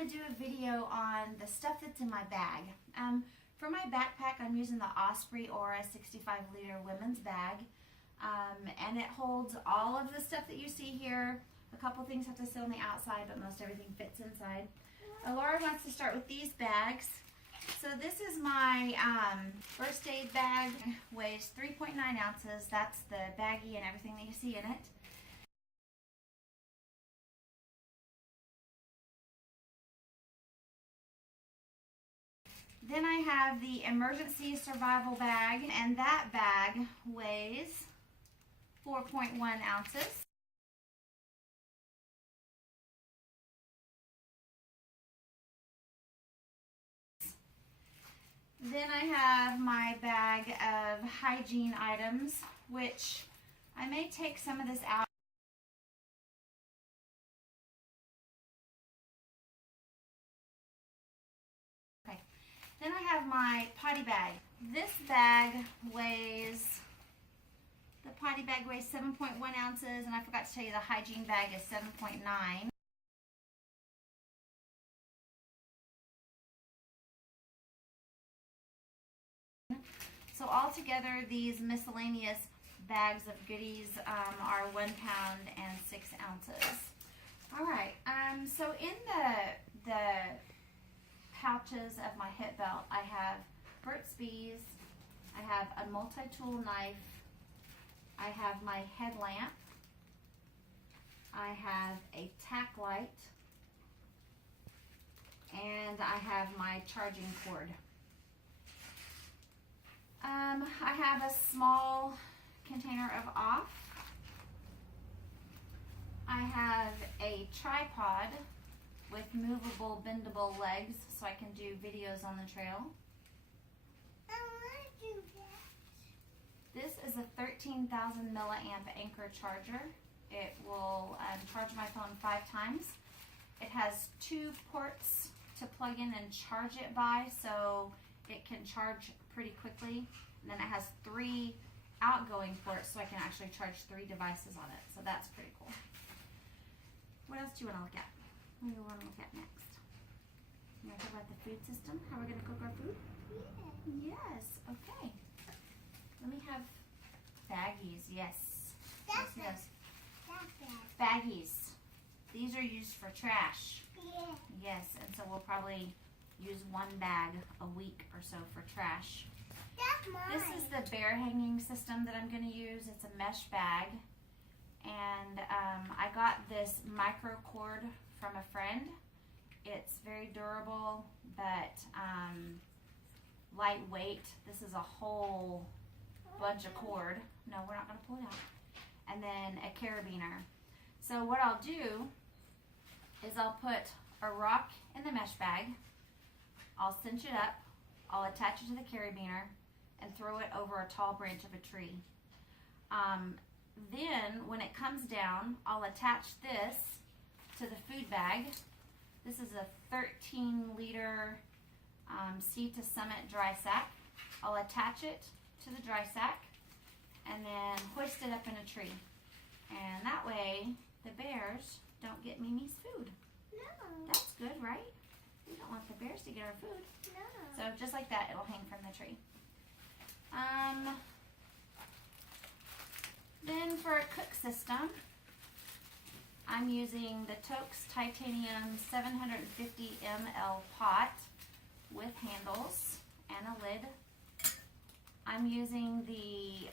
going to do a video on the stuff that's in my bag. For my backpack, I'm using the Osprey Aura 65-liter women's bag. And it holds all of the stuff that you see here. A couple things have to sit on the outside, but most everything fits inside. Laura wants to start with these bags. So this is my first aid bag. It weighs 3.9 ounces. That's the baggie and everything that you see in it. Then I have the emergency survival bag, and that bag weighs 4.1 ounces. Then I have my bag of hygiene items, which I may take some of this out. Okay. Then I have my potty bag. This bag weighs, the potty bag weighs 7.1 ounces, and I forgot to tell you the hygiene bag is 7.9. So altogether, these miscellaneous bags of goodies are 1 pound and 6 ounces. All right, so in the pouches of my hip belt, I have Burt's Bees, I have a multi-tool knife, I have my headlamp, I have a tack light, and I have my charging cord. I have a small container of off. I have a tripod with movable, bendable legs so I can do videos on the trail. I want to do that. This is a 13,000 milliamp Anchor charger. It will charge my phone 5 times. It has 2 ports to plug in and charge it by, so it can charge pretty quickly. And then it has 3 outgoing ports, so I can actually charge 3 devices on it. So that's pretty cool. What else do you want to look at? What do you want to look at next? You want to talk about the food system? How we're going to cook our food? Yeah. Yes. Okay. Let me have baggies. Yes. That's Yes. that. Baggies. These are used for trash. Yeah. Yes, and so we'll probably use 1 bag a week or so for trash. That's mine. This is the bear hanging system that I'm going to use. It's a mesh bag, and I got this micro cord from a friend. It's very durable, but lightweight. This is a whole bunch of cord. No, we're not going to pull it out. And then a carabiner. So what I'll do is I'll put a rock in the mesh bag. I'll cinch it up. I'll attach it to the carabiner and throw it over a tall branch of a tree. Then when it comes down, I'll attach this to the food bag. This is a 13-liter Sea to Summit dry sack. I'll attach it to the dry sack and then hoist it up in a tree. And that way the bears don't get Mimi's food. No. That's good, right? We don't want the bears to get our food. No. So just like that, it'll hang from the tree. Then for a cook system, I'm using the Toaks Titanium 750 ml pot with handles and a lid. I'm using the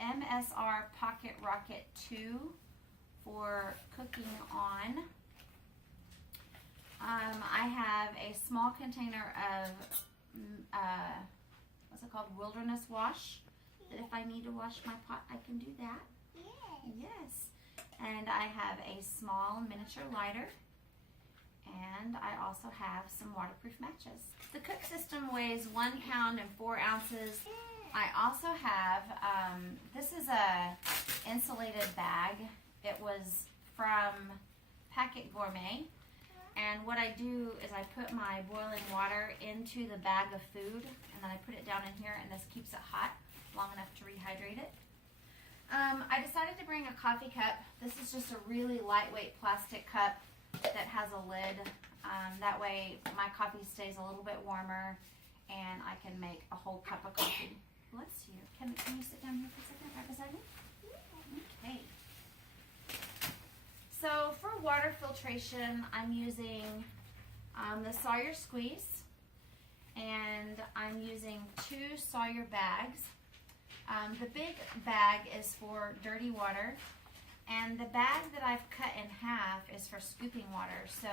MSR Pocket Rocket 2 for cooking on. I have a small container of, what's it called, wilderness wash, that if I need to wash my pot, I can do that. Yeah. Yes. And I have a small miniature lighter, and I also have some waterproof matches. The cook system weighs 1 pound and 4 ounces. I also have, this is a insulated bag. It was from Packet Gourmet. And what I do is I put my boiling water into the bag of food, and then I put it down in here, and this keeps it hot long enough to rehydrate it. I decided to bring a coffee cup. This is just a really lightweight plastic cup that has a lid. That way my coffee stays a little bit warmer and I can make a whole cup of coffee. Bless you. Can you sit down here for a second right beside me? Okay. So for water filtration, I'm using the Sawyer Squeeze, and I'm using 2 Sawyer bags. The big bag is for dirty water, and the bag that I've cut in half is for scooping water. So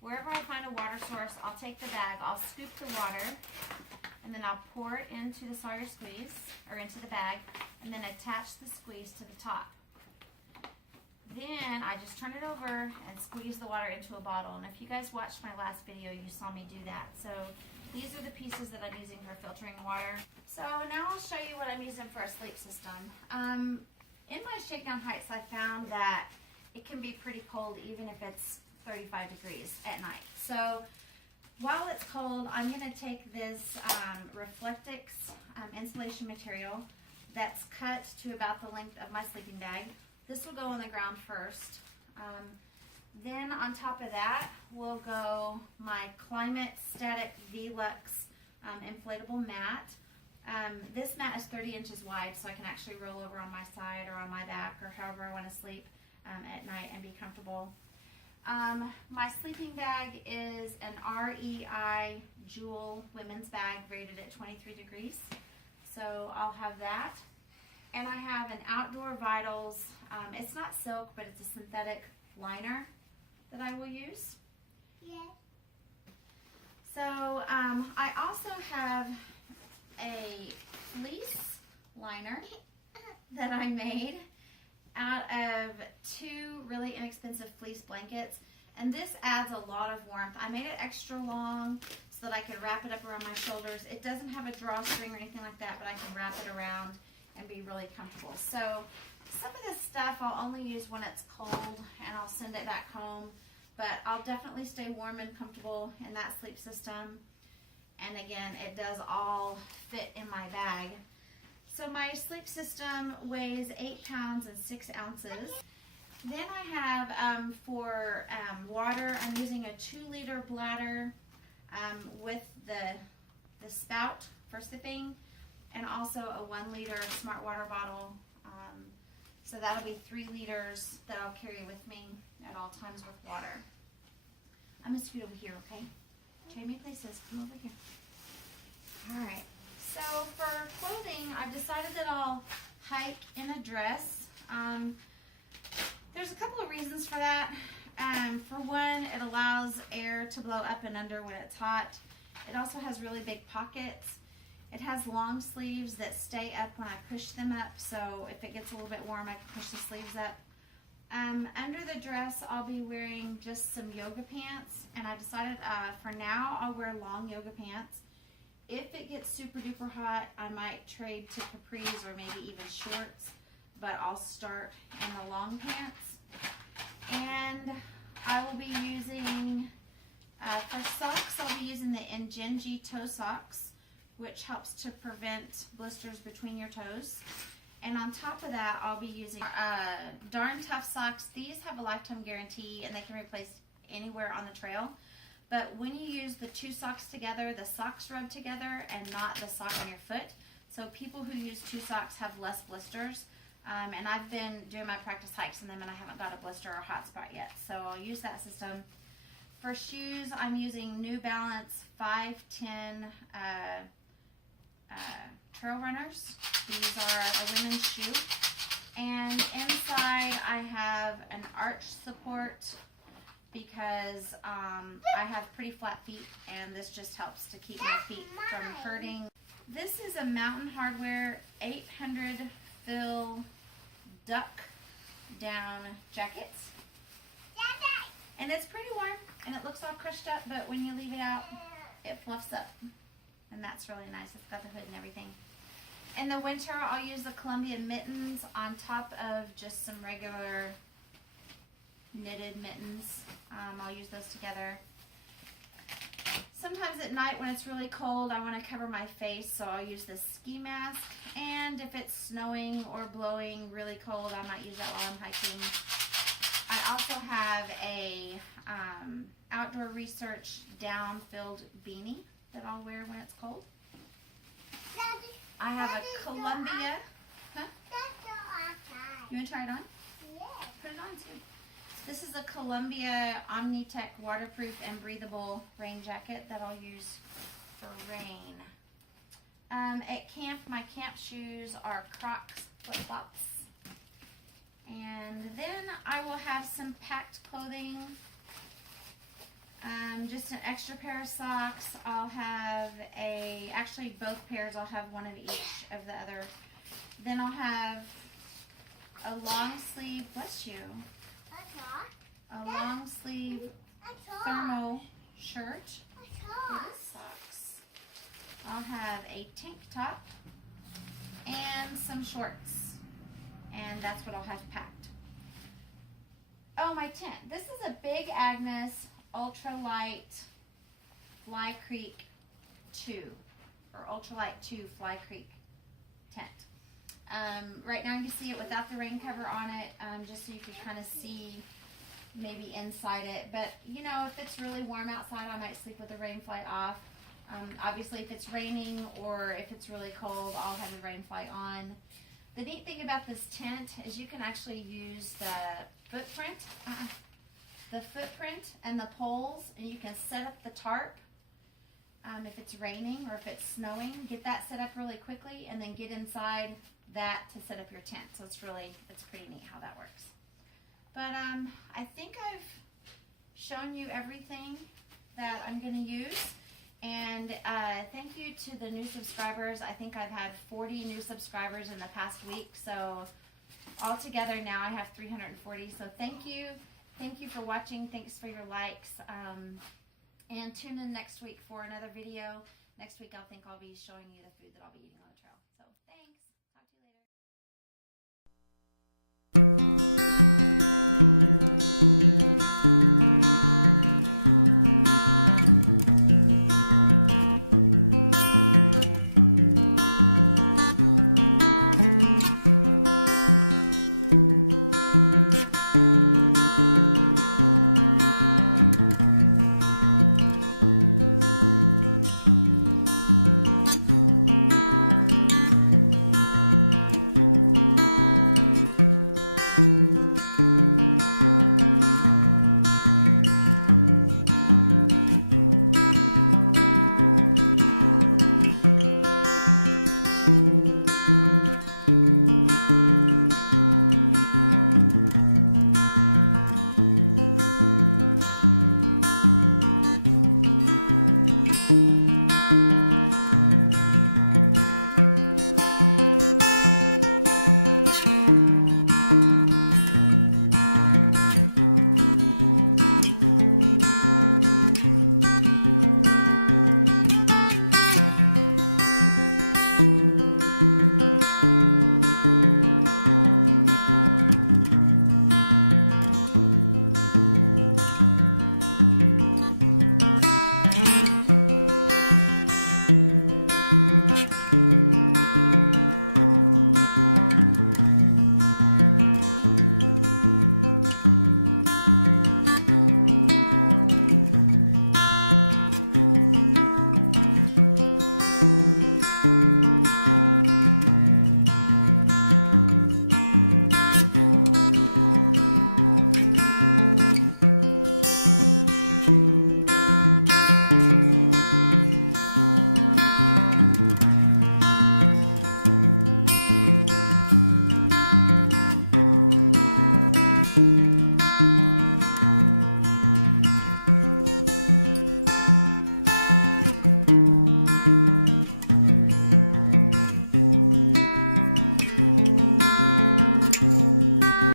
wherever I find a water source, I'll take the bag, I'll scoop the water, and then I'll pour it into the Sawyer Squeeze, or into the bag, and then attach the squeeze to the top. Then I just turn it over and squeeze the water into a bottle. And if you guys watched my last video, you saw me do that. So these are the pieces that I'm using for filtering water. So now I'll show you what I'm using for a sleep system. In my Shakedown Heights, I found that it can be pretty cold even if it's 35 degrees at night. So while it's cold, I'm going to take this Reflectix insulation material that's cut to about the length of my sleeping bag. This will go on the ground first. Then on top of that will go my Climate Static V-Lux inflatable mat. This mat is 30 inches wide, so I can actually roll over on my side or on my back or however I want to sleep at night and be comfortable. My sleeping bag is an REI Jewel women's bag rated at 23 degrees. So I'll have that. And I have an Outdoor Vitals, it's not silk, but it's a synthetic liner that I will use. Yeah. So I also have a fleece liner that I made out of 2 really inexpensive fleece blankets. And this adds a lot of warmth. I made it extra long so that I could wrap it up around my shoulders. It doesn't have a drawstring or anything like that, but I can wrap it around and be really comfortable. So some of this stuff I'll only use when it's cold and I'll send it back home, but I'll definitely stay warm and comfortable in that sleep system. And again, it does all fit in my bag. So my sleep system weighs 8 pounds and 6 ounces. Then I have for water, I'm using a 2-liter bladder with the spout for sipping, and also a 1-liter Smart Water bottle. So that'll be 3 liters that I'll carry with me at all times with water. I'm gonna scoot over here, okay? Trade me places, come over here. Alright, so for clothing, I've decided that I'll hike in a dress. There's a couple of reasons for that. For one, it allows air to blow up and under when it's hot. It also has really big pockets. It has long sleeves that stay up when I push them up, so if it gets a little bit warm, I can push the sleeves up. Under the dress, I'll be wearing just some yoga pants, and I decided for now I'll wear long yoga pants. If it gets super duper hot, I might trade to capris or maybe even shorts, but I'll start in the long pants. And I will be using, for socks, I'll be using the Ingenji toe socks, which helps to prevent blisters between your toes. And on top of that, I'll be using Darn Tough socks. These have a lifetime guarantee and they can replace anywhere on the trail. But when you use the 2 socks together, the socks rub together and not the sock on your foot. So people who use 2 socks have less blisters. And I've been doing my practice hikes in them and I haven't got a blister or a hot spot yet. So I'll use that system. For shoes, I'm using New Balance 510 Trail Runners. These are a women's shoe. And inside I have an arch support because I have pretty flat feet and this just helps to keep my feet from hurting. This is a Mountain Hardwear 800 fill duck down jacket. And it's pretty warm and it looks all crushed up, but when you leave it out, it fluffs up. And that's really nice. It's got the hood and everything. In the winter, I'll use the Columbia mittens on top of just some regular knitted mittens. I'll use those together. Sometimes at night when it's really cold, I want to cover my face, so I'll use this ski mask. And if it's snowing or blowing really cold, I might use that while I'm hiking. I also have a outdoor research down-filled beanie that I'll wear when it's cold. Daddy, I have Daddy, a Columbia. Huh? that's so outside. You want to try it on? Yes. Put it on too. This is a Columbia Omni-Tech waterproof and breathable rain jacket that I'll use for rain. At camp, my camp shoes are Crocs flip-flops. And then I will have some packed clothing. Just an extra pair of socks. I'll have actually both pairs, I'll have one of each of the other. Then I'll have a long sleeve, bless you, a long sleeve thermal shirt with socks. I'll have a tank top and some shorts. And that's what I'll have packed. Oh, my tent. This is a Big Agnes Ultralight Fly Creek 2, or Ultralight 2 Fly Creek tent. Right now you see it without the rain cover on it, just so you can kind of see maybe inside it. But, you know, if it's really warm outside, I might sleep with the rain fly off. Obviously, if it's raining or if it's really cold, I'll have the rain fly on. The neat thing about this tent is you can actually use the footprint and the poles, and you can set up the tarp if it's raining or if it's snowing. Get that set up really quickly, and then get inside that to set up your tent. So it's pretty neat how that works. But I think I've shown you everything that I'm going to use. And thank you to the new subscribers. I think I've had 40 new subscribers in the past week. So altogether now I have 340. So thank you. Thank you for watching. Thanks for your likes. And tune in next week for another video. Next week I'll be showing you the food that I'll be eating on the trail. So thanks. Talk to you later.